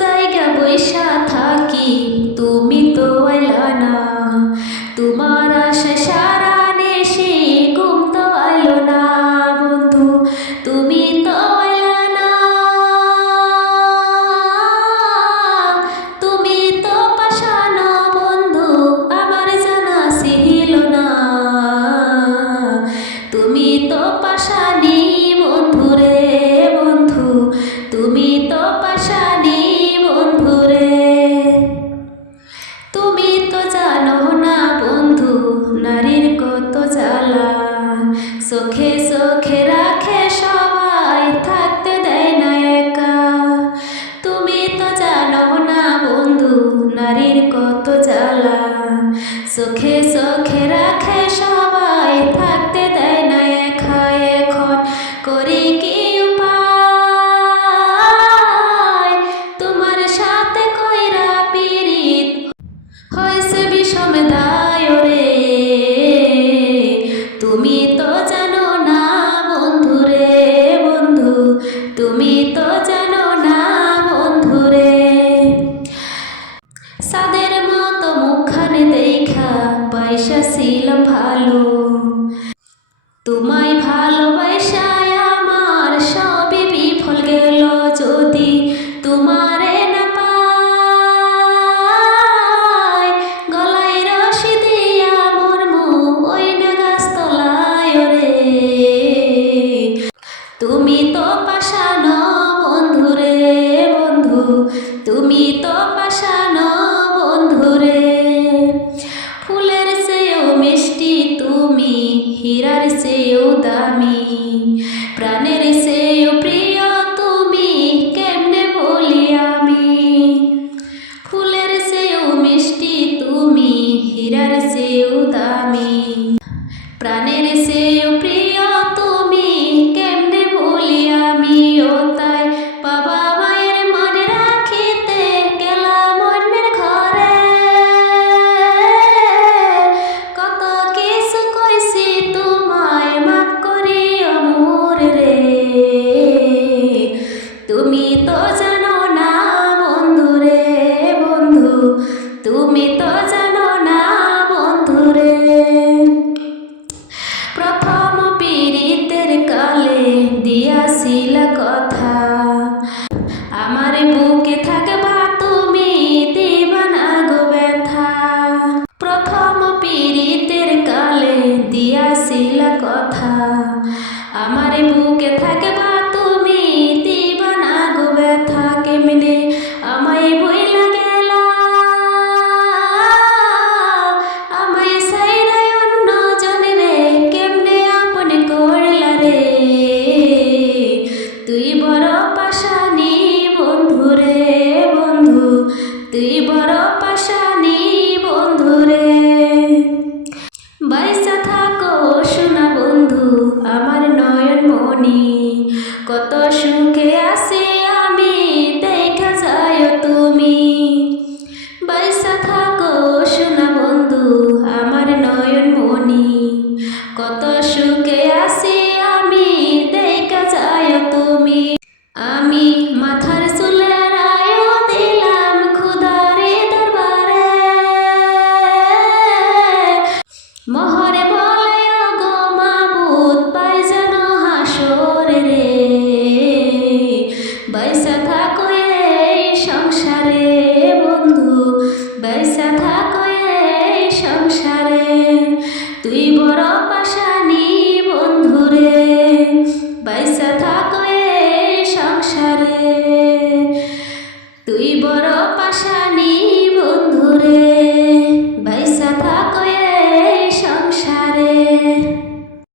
জায়গা বৈশা থাকি, তুমি তো আইলা না। তোমার আশায় সারা নেশে ঘুম তো আইলো না বন্ধু, তুমি তো আইলা না। তুমি তো পাশানো বন্ধু, আমার জানা ছিল না। তুমি তো পাশানি বন্ধু রে বন্ধু, তুমি তো পাশানি বন্ধু রে। তুমি তো জানো না বন্ধু নারীর কত জ্বালা, চোখে চোখে রাখে সবাই, থাকতে দেয় না একা। তুমি তো জানো না বন্ধু নারীর কত জ্বালা, চোখে চোখে রাখে সবাই, থাকতে দেয় না একা। এখন করি কি উপায়, তোমার সাথে কইরা পিরিত হয়েছে বিষম দায় রে। তুমি তো জানো না বন্ধু রে বন্ধু, তুমি তো জানো না বন্ধু রে। সাদের মতো মুখখানে দেখা পয়সা ছিলাম ভালো, তোমায় ভালোবাসায় আমার সবই বিফল গেল। যদি তোমারে না পাই, গলায় রশি দিয়া মরমু ওই না গাছতলায় রে। তুমি তো পাশানো বন্ধু রে বন্ধু, তুমি তো পাশানো বন্ধু রে। ফুলের চেয়েও মিষ্টি তুমি, হীরার চেয়েও দামি, প্রাণের চেয়েও প্রিয় তুমি, কেমনে বলি আমি। ফুলের চেয়েও মিষ্টি তুমি, হীরার চেয়েও দামি, প্রাণের চেয়েও প্রিয় তুমি, কেমনে বলি আমি। ও তাই বাবা মায়ের মনে রাখিতে গেলাম অন্যের ঘরে, কত কিছু কইছি তোমায় মাফ করিও মোর রে। তুমি তো জানো না বন্ধু রে বন্ধু, তুমি তো জানো না বন্ধু রে। প্রথম পীড়িতের কালে দিয়াছিল কথা, আমার বুকে থাকবা তুমি, দিবা না গো ব্যথা। প্রথম পীড়িতের কালে দিয়াছিল কথা, আমার বুকে থাকবা তুমি, দিবা না গো ব্যথা। কেমনে আমায় বইলা গেলা, আমায় সাইরাই অন্য জনে রে, কেমনে আপন করলা রে। তুই বড় পাশানি বন্ধু রে বন্ধু, তুই বড় পাশানি বন্ধু রে। বাইসা থাকো শোনা বন্ধু আমার নয়ন মনি, কত সুখে আছি আমি দেখা যায় তুমি। বাইসা থাকো শোনা বন্ধু আমার নয়ন মনি, কত সুখে আছি আমি দেখা যায় তুমি। আমি মাথার চুলের আয়ো দিলাম খুদারে দরবারে, মহরে বলে গো মাবুদ পাই যেন হাসর রে। বাইসা থাকো এই সংসারে বন্ধু, বাইসা থাকো এই সংসারে। তুই বড় পাশানি বন্ধু রে, বাইসা থাক